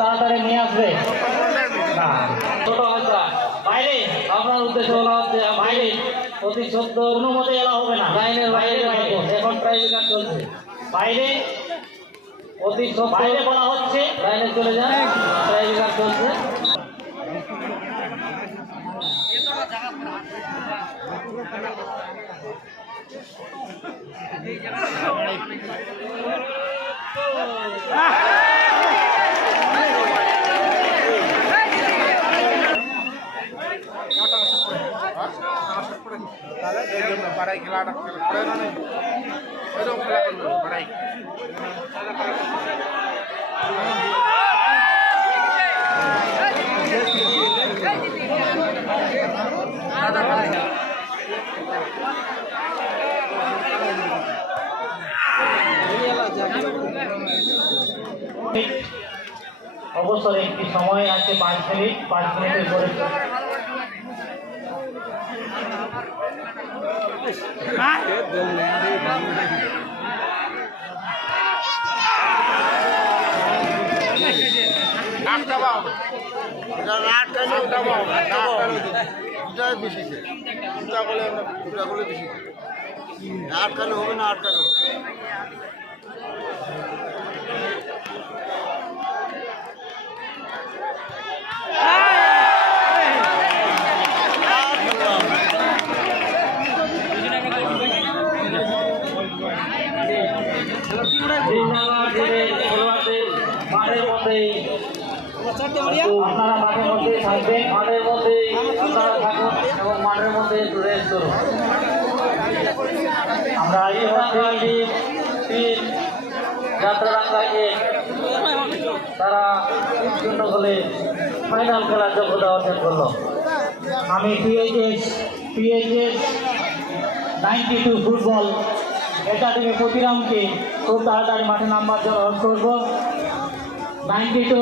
তাড়াতাড়ি নিয়ে আসবে বাইরে আপনার উদ্দেশ্য বলা হচ্ছে বাইরে অতি সত্য অনুমতি এলা হবে না বাইরে বাইরে এখন প্রাইভেট চলছে বাইরে অতি বাইরে বলা হচ্ছে লাইনে চলে যান প্রাইভেট চলছে पढ़ाई खिला पढ़े অবসর একটি সময় আছে, পাঁচ মিনিট, পাঁচ মিনিটের পরে। বেশি বলে। আমরা বলে বেশি আটকালে হবে না আটকালে হবে আপনারা মাঠের মধ্যে থাকবেন মাঠের মধ্যে আপনারা এবং মাঠের মধ্যে একটু করুন আমরা এই হচ্ছে তিন যাত্রারাঙ্গাকে তারা শূন্য গোলে ফাইনাল খেলার যোগ্যতা অর্জন করল আমি PHS PHS ninety two football academy প্রতিরামকে খুব তাড়াতাড়ি মাঠে নাম্বার জন্য অনুরোধ করব। Ninety two